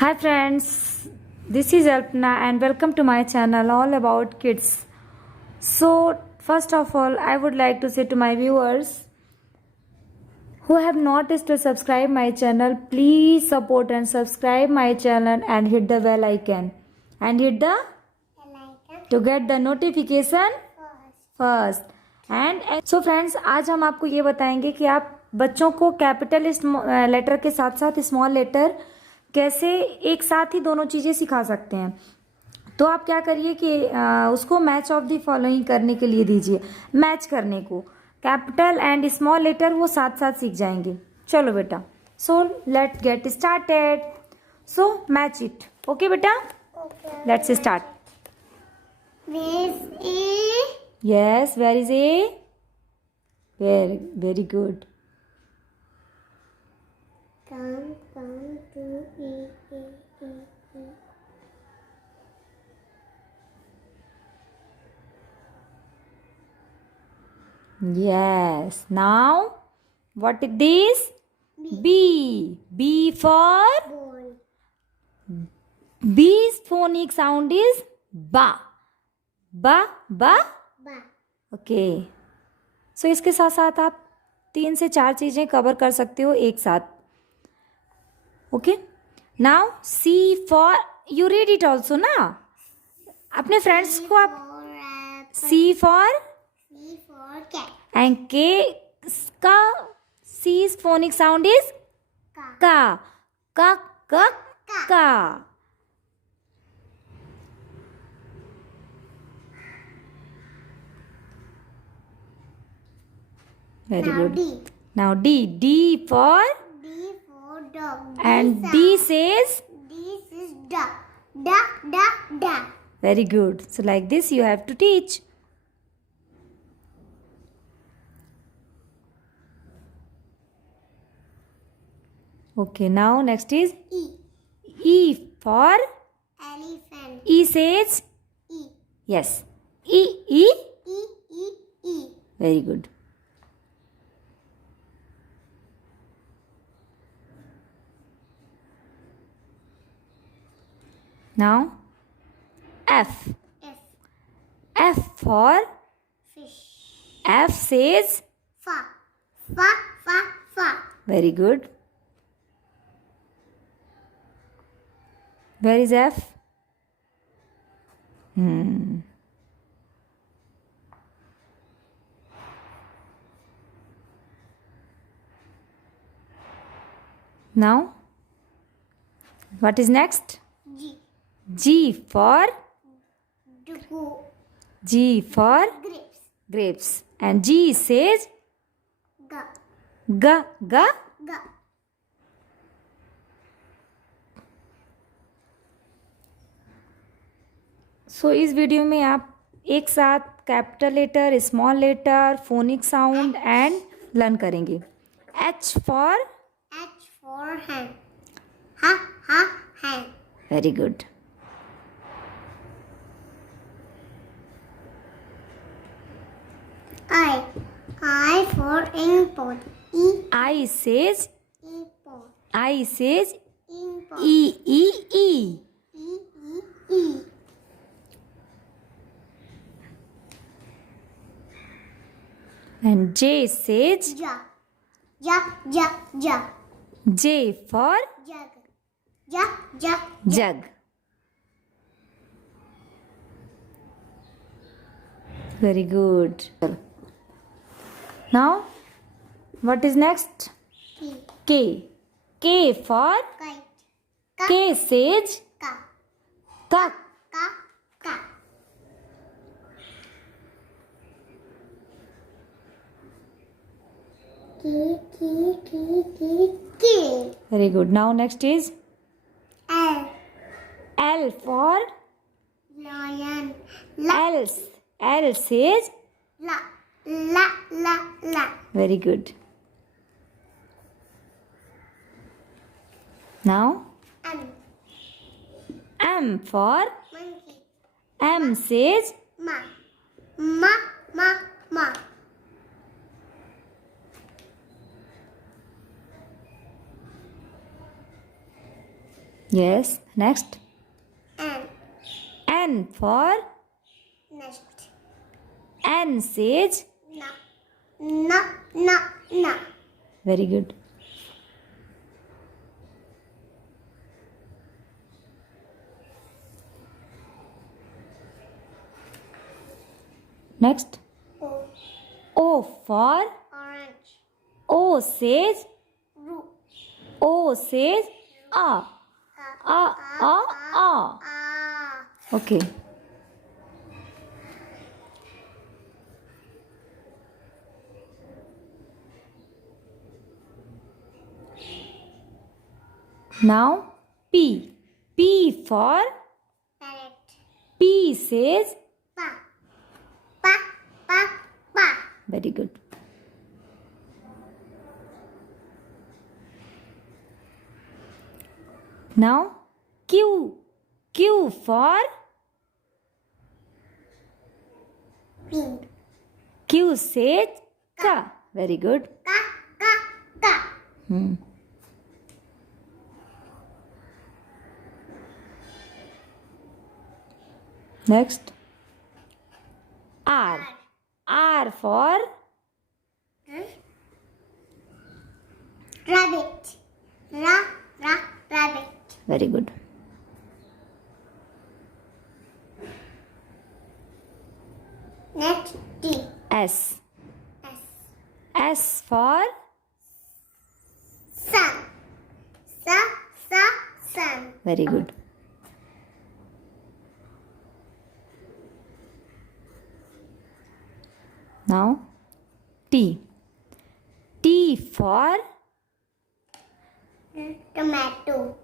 Hi friends, this is Alpna and welcome to my channel all about kids. So first of all, I would like to say to my viewers who have not yet to subscribe my channel, please support and subscribe my channel and hit the bell icon and hit the to get the notification first. And so friends, आज हम आपको ये बताएंगे कि आप बच्चों को capital letter के साथ साथ स्मॉल लेटर कैसे एक साथ ही दोनों चीज़ें सिखा सकते हैं। तो आप क्या करिए कि उसको मैच ऑफ द फॉलोइंग करने के लिए दीजिए, मैच करने को कैपिटल एंड स्मॉल लेटर वो साथ साथ सीख जाएंगे। चलो बेटा, so let get started. So match it. Okay बेटा, let's start. Yes, where is A? Very very good. Come to E. Yes. Now, what is this? B. B for? Ball. B's phonic sound is ba. Ba, ba. Ba. Okay. So इसके साथ साथ आप 3 से 4 चीज़ें cover कर सकते हो एक साथ। Okay. Now C for, you read it also ना? अपने फ्रेंड्स को आप C for Cat. and K का C's phonic sound is ka. Ka, ka, ka. Very Now good. D. Now D. D for? D for dog. And D says? This is duck. Duck, duck, duck. Very good. So like this you have to teach. Okay, now next is E. E for? Elephant. E says? E. Yes. E, E. E, E, E. Very good. Now F. F. F for? Fish. F says? Fa. Fa, fa, fa. Very good. Where is F? Now, what is next? G. G for? Dugu. G for? Grapes. Grapes. And G says? Ga. Ga, ga. Ga. सो इस video में आप एक साथ capital letter, small letter, phonic sound and learn करेंगे। H for? H for hand. Ha, ha, hand. Very good. I. I for import. E. I says? Import. I says? Import. E, E, E. E, E, E. And J says? Ja. Ja, ja, ja. J for? Jug. Ja, ja, Jug. Very good. Now, what is next? K. K. K for? Kite. Ka, K says? ka, Ka. ka, ka. K. Very good. Now next is? L. L for? Lion. L says? La, la, la, la. Very good. Now, M. M for? Monkey. M says? Ma. Ma, ma, ma. Yes. Next. N. N for Next. N says. No. No. No. No. Very good. Next. O. O for Orange. O says. Ru. O says A. A. A. A. Ah. Okay. Now P. P for Parrot. P says. Pa. Pa. Pa. Pa. Very good. Now Q. Q for Pink. Q says Ka. Very good. Ka. Ka. Ka. Hmm. Next. R. R for Rabbit. Ra. Ra. Rabbit. very good. Next. T. S. S. S for Sun. Sa. Sa. Sun. very good. Now T. T for Tomato.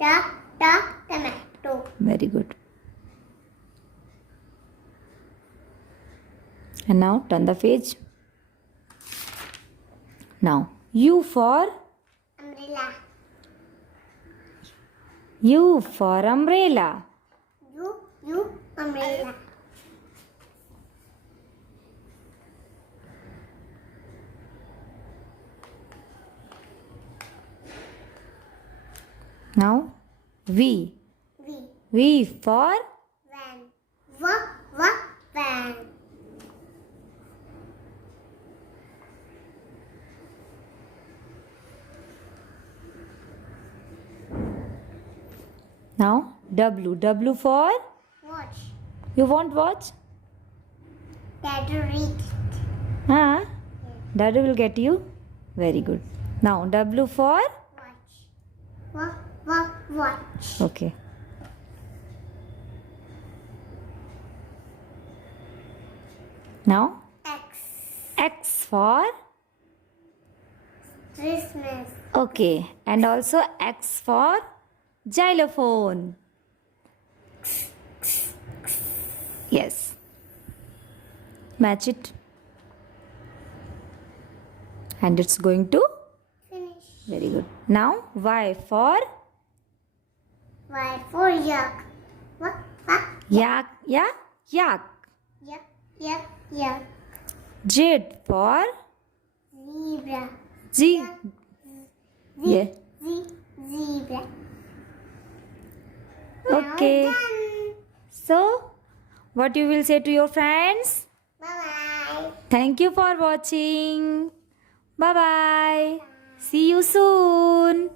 Ta. Ta. Tomato. very good. And now turn the page. Now U for Umbrella. U for umbrella. U. Umbrella. Now V. V. V for Van. Van. now W. W for Watch. you want watch? Daddy read. Huh? Daddy will get you. Very good. Now W for Watch. Watch. okay. Now X. X for Christmas. okay, and also X for xylophone. Yes. Match it. And it's going to Finish. very good. Now Y for Y for yak. What? yak. Yeah, yak. Yak. Z for Zebra. Z. Yeah. Zebra. Okay. Now done. So, what you will say to your friends? Bye-bye. Thank you for watching. Bye bye. See you soon.